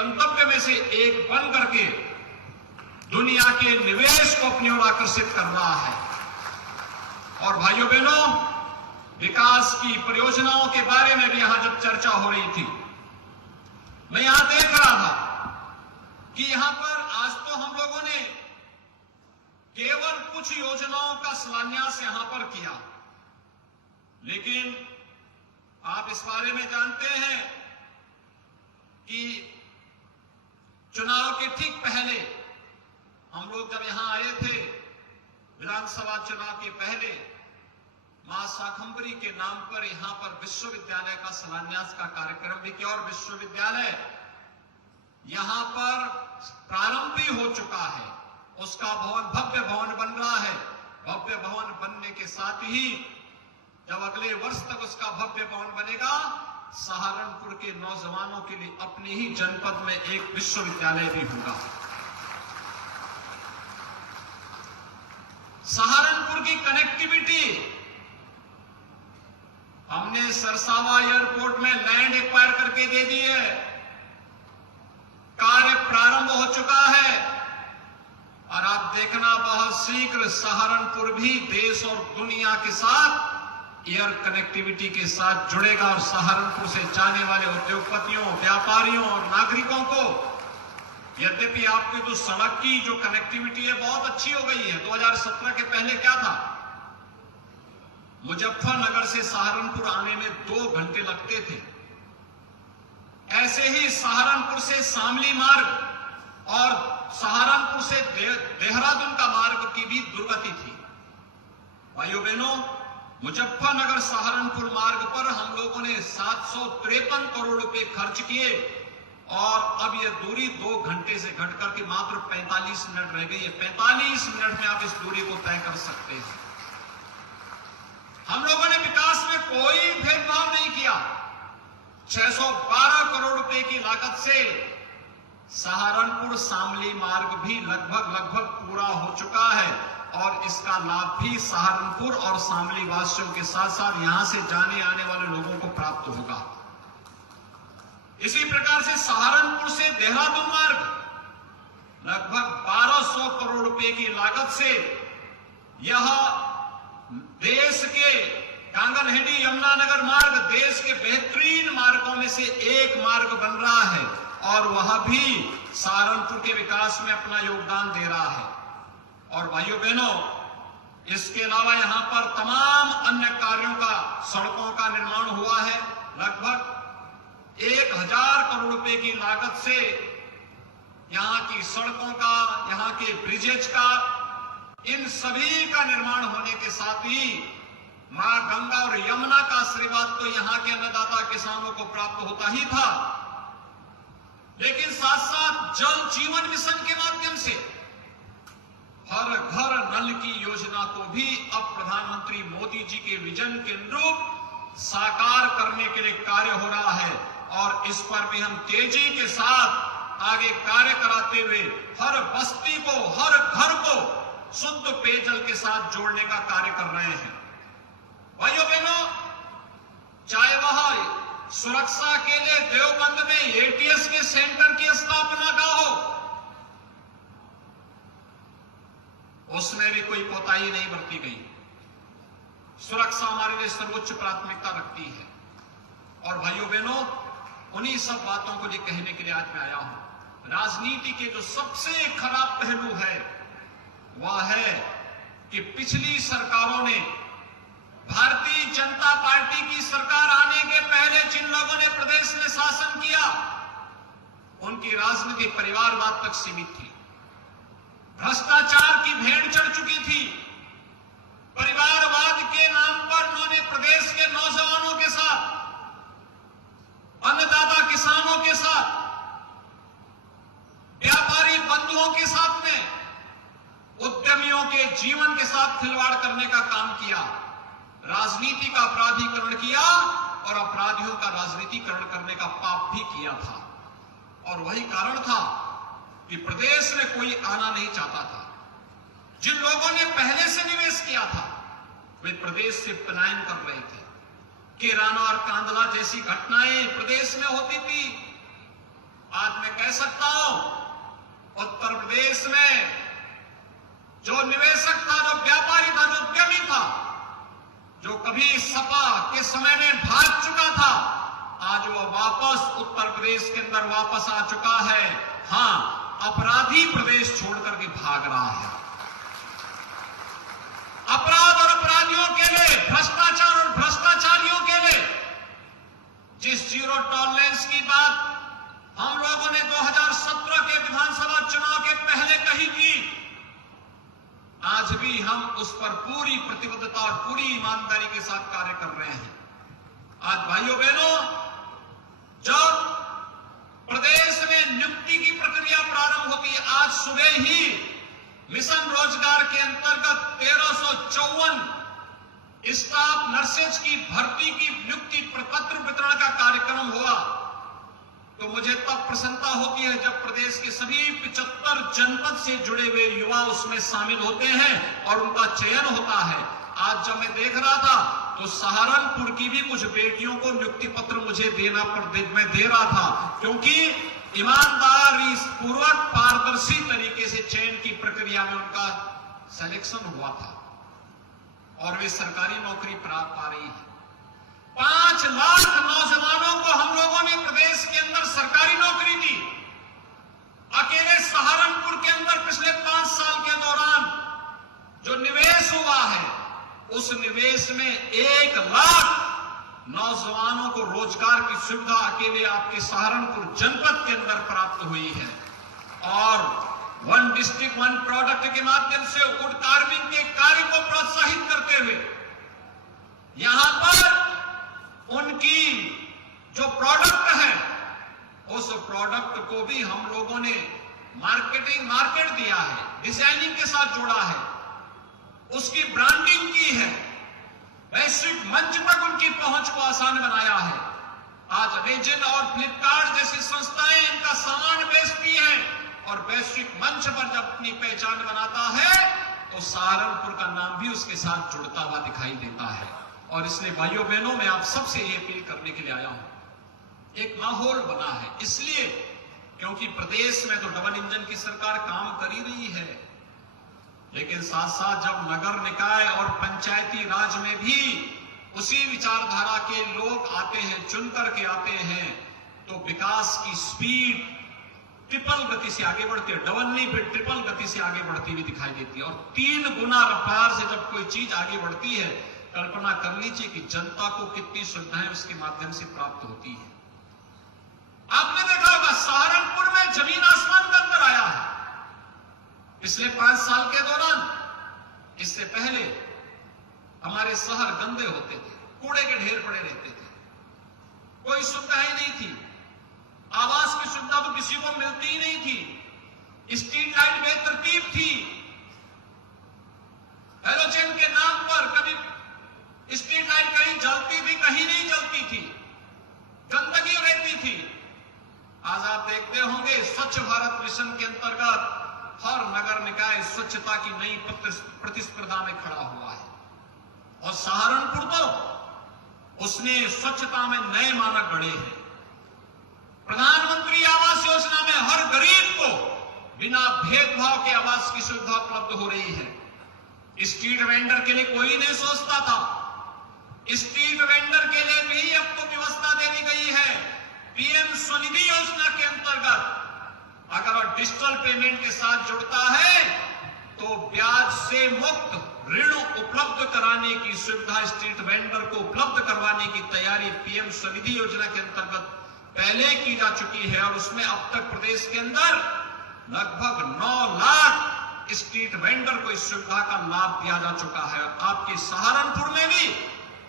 गंतव्य में से एक बन करके दुनिया के निवेश को अपनी ओर आकर्षित कर रहा है। और भाइयों बहनों, विकास की परियोजनाओं के बारे में भी यहां जब चर्चा हो रही थी, मैं यहां देख रहा था कि यहां पर आज तो हम लोगों ने केवल कुछ योजनाओं का शिलान्यास यहां पर किया, लेकिन आप इस बारे में जानते हैं कि चुनाव के ठीक पहले हम लोग जब यहां आए थे, विधानसभा चुनाव के पहले मां शाकंभरी के नाम पर यहां पर विश्वविद्यालय का शिलान्यास का कार्यक्रम भी किया और विश्वविद्यालय यहां पर प्रारंभ भी हो चुका है। उसका भवन भव्य भवन बन रहा है। भव्य भवन बनने के साथ ही जब अगले वर्ष तक उसका भव्य भवन बनेगा, सहारनपुर के नौजवानों के लिए अपने ही जनपद में एक विश्वविद्यालय भी होगा। सहारनपुर की कनेक्टिविटी, हमने सरसावा एयरपोर्ट में लैंड एक्वायर करके दे दी है, कार्य प्रारंभ हो चुका है और आप देखना बहुत शीघ्र सहारनपुर भी देश और दुनिया के साथ एयर कनेक्टिविटी के साथ जुड़ेगा और सहारनपुर से जाने वाले उद्योगपतियों, व्यापारियों और नागरिकों को, यद्यपि आपकी तो सड़क की जो कनेक्टिविटी है बहुत अच्छी हो गई है। 2017 के पहले क्या था, मुजफ्फरनगर से सहारनपुर आने में 2 घंटे लगते थे। ऐसे ही सहारनपुर से शामली मार्ग और सहारनपुर से देहरादून का मार्ग की भी दुर्गति थी। भाइयों बहनों, मुजफ्फरनगर सहारनपुर मार्ग पर हम लोगों ने 753 करोड़ रुपए खर्च किए और अब यह दूरी 2 घंटे से घटकर के मात्र 45 मिनट रह गई है। 45 मिनट में आप इस दूरी को तय कर सकते हैं। हम लोगों ने विकास में कोई भेदभाव नहीं किया। 612 करोड़ रुपए की लागत से सहारनपुर शामली मार्ग भी लगभग पूरा हो चुका है और इसका लाभ भी सहारनपुर और शामली वासियों के साथ साथ यहां से जाने आने वाले लोगों को प्राप्त होगा। इसी प्रकार से सहारनपुर से देहरादून मार्ग लगभग 1200 करोड़ रुपए की लागत से यह देश के कांगनहेडी यमुनानगर मार्ग देश के बेहतरीन मार्गों में से एक मार्ग बन रहा है और वह भी सहारनपुर के विकास में अपना योगदान दे रहा है। और भाइयों बहनों, इसके अलावा यहां पर तमाम अन्य कार्यों का, सड़कों का निर्माण हुआ है। लगभग 1000 करोड़ रुपए की लागत से यहां की सड़कों का, यहां के ब्रिजेज का, इन सभी का निर्माण होने के साथ ही मां गंगा और यमुना का आशीर्वाद तो यहां के अन्नदाता किसानों को प्राप्त होता ही था, लेकिन साथ साथ जल जीवन मिशन के माध्यम से हर घर नल की योजना को भी अब प्रधानमंत्री मोदी जी के विजन के अनुरूप साकार करने के लिए कार्य हो रहा है और इस पर भी हम तेजी के साथ आगे कार्य कराते हुए हर बस्ती को, हर घर को शुद्ध पेयजल के साथ जोड़ने का कार्य कर रहे हैं। भाइयों बहनों, चाहे वह सुरक्षा के लिए देवबंद में एटीएस के सेंटर की स्थापना का हो, उसमें भी कोई कोताही नहीं बरती गई। सुरक्षा हमारे लिए सर्वोच्च प्राथमिकता रखती है। और भाइयों बहनों, उन्हीं सब बातों को कहने के लिए आज मैं आया हूं। राजनीति के जो सबसे खराब पहलू है वह है कि पिछली सरकारों ने, भारतीय जनता पार्टी की सरकार आने के पहले जिन लोगों ने प्रदेश में शासन किया, उनकी राजनीति परिवारवाद तक सीमित थी, भ्रष्टाचार की भेंट चढ़ चुकी थी। परिवारवाद के नाम पर उन्होंने प्रदेश के नौजवानों के साथ, अन्नदाता किसानों के साथ, व्यापारी बंधुओं के साथ में, उद्यमियों के जीवन के साथ खिलवाड़ करने का काम किया, राजनीति का अपराधीकरण किया और अपराधियों का राजनीतिकरण करने का पाप भी किया था। और वही कारण था कि प्रदेश में कोई आना नहीं चाहता था। जिन लोगों ने पहले से निवेश किया था वे प्रदेश से पलायन कर रहे थे। किराना और कांदला जैसी घटनाएं प्रदेश में होती थी। आज मैं कह कह सकता हूं, उत्तर प्रदेश में जो निवेशक था, जो व्यापारी था, जो उद्यमी था, जो कभी सपा के समय में भाग चुका था, आज वो वापस उत्तर प्रदेश के अंदर वापस आ चुका है। हां, अपराधी प्रदेश छोड़कर के भाग रहा है। अपराध और अपराधियों के लिए, भ्रष्टाचार और भ्रष्टाचारियों के लिए जिस जीरो टॉलरेंस की बात हम लोगों ने 2017 के विधानसभा चुनाव के पहले कही थी, आज भी हम उस पर पूरी प्रतिबद्धता और पूरी ईमानदारी के साथ कार्य कर रहे हैं। आज भाइयों बहनों, जब प्रदेश में नियुक्ति की प्रक्रिया प्रारंभ होती है, आज सुबह ही मिशन रोजगार के अंतर्गत 1354 स्टाफ नर्सेज की भर्ती की नियुक्ति प्रपत्र वितरण का कार्यक्रम हुआ, तो मुझे तब प्रसन्नता होती है जब प्रदेश के सभी 75 जनपद से जुड़े हुए युवा उसमें शामिल होते हैं और उनका चयन होता है। आज जब मैं देख रहा था तो सहारनपुर की भी कुछ बेटियों को नियुक्ति पत्र मुझे मैं दे रहा था, क्योंकि ईमानदारी पूर्वक पारदर्शी तरीके से चयन की प्रक्रिया में उनका सिलेक्शन हुआ था और वे सरकारी नौकरी प्राप्त पा रही है। 5 लाख नौजवानों को हम लोगों ने प्रदेश के अंदर सरकारी नौकरी दी। अकेले सहारनपुर के अंदर पिछले 5 साल के दौरान जो निवेश हुआ है, उस निवेश में 1 लाख नौजवानों को रोजगार की सुविधा अकेले आपके सहारनपुर जनपद के अंदर प्राप्त हुई है। और वन डिस्ट्रिक्ट वन प्रोडक्ट के माध्यम से वुड कार्विंग के कार्य को प्रोत्साहित करते हुए यहां पर उनकी जो प्रोडक्ट है, उस प्रोडक्ट को भी हम लोगों ने मार्केट दिया है, डिजाइनिंग के साथ जोड़ा है, उसकी ब्रांडिंग की है, वैश्विक मंच तक उनकी पहुंच को आसान बनाया है। आज अमेजन और फ्लिपकार्ट जैसी संस्थाएं इनका सामान बेचती हैं और वैश्विक मंच पर जब अपनी पहचान बनाता है तो सहारनपुर का नाम भी उसके साथ जुड़ता हुआ दिखाई देता है। और इसलिए भाइयों बहनों, मैं आप सबसे ये अपील करने के लिए आया हूं, एक माहौल बना है, इसलिए क्योंकि प्रदेश में तो डबल इंजन की सरकार काम कर ही रही है, लेकिन साथ साथ जब नगर निकाय और पंचायती राज में भी उसी विचारधारा के लोग आते हैं, चुन करके आते हैं, तो विकास की स्पीड ट्रिपल गति से आगे बढ़ती है, डबल नहीं फिर ट्रिपल गति से आगे बढ़ती हुई दिखाई देती है। और 3 गुना रफ्तार से जब कोई चीज आगे बढ़ती है, कल्पना कर लीजिए कि जनता को कितनी सुविधाएं उसके माध्यम से प्राप्त होती है। आपने देखा होगा सहारनपुर में जमीन आसमान का अंतर आया है पिछले 5 साल के दौरान। इससे पहले हमारे शहर गंदे होते थे, कूड़े के ढेर पड़े रहते थे, कोई सुविधा ही नहीं थी, आवास की सुविधा तो किसी को मिलती ही नहीं थी, स्ट्रीट लाइट बेतरतीब थी, हेलोजन के नाम पर कभी स्ट्रीट लाइट कहीं जलती थी, कहीं नहीं जलती थी, गंदगी रहती थी। आज आप देखते होंगे स्वच्छ भारत मिशन के अंतर्गत हर नगर निकाय स्वच्छता की नई प्रतिस्पर्धा में खड़ा हुआ है और सहारनपुर तो उसने स्वच्छता में नए मानक गढ़े हैं। प्रधानमंत्री आवास योजना में हर गरीब को बिना भेदभाव के आवास की सुविधा उपलब्ध हो रही है। स्ट्रीट वेंडर के लिए कोई नहीं सोचता था, स्ट्रीट वेंडर के लिए भी अब तो व्यवस्था दे दी गई है। पीएम स्वनिधि योजना के अंतर्गत अगर वह डिजिटल पेमेंट के साथ जुड़ता है तो ब्याज से मुक्त ऋण उपलब्ध कराने की सुविधा स्ट्रीट वेंडर को उपलब्ध करवाने की तैयारी पीएम स्वनिधि योजना के अंतर्गत पहले की जा चुकी है और उसमें अब तक प्रदेश के अंदर लगभग 9 लाख स्ट्रीट वेंडर को इस सुविधा का लाभ दिया जा चुका है। आपके सहारनपुर में भी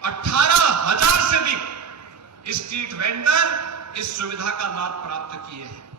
18,000 से अधिक स्ट्रीट वेंडर इस सुविधा का लाभ प्राप्त किए हैं।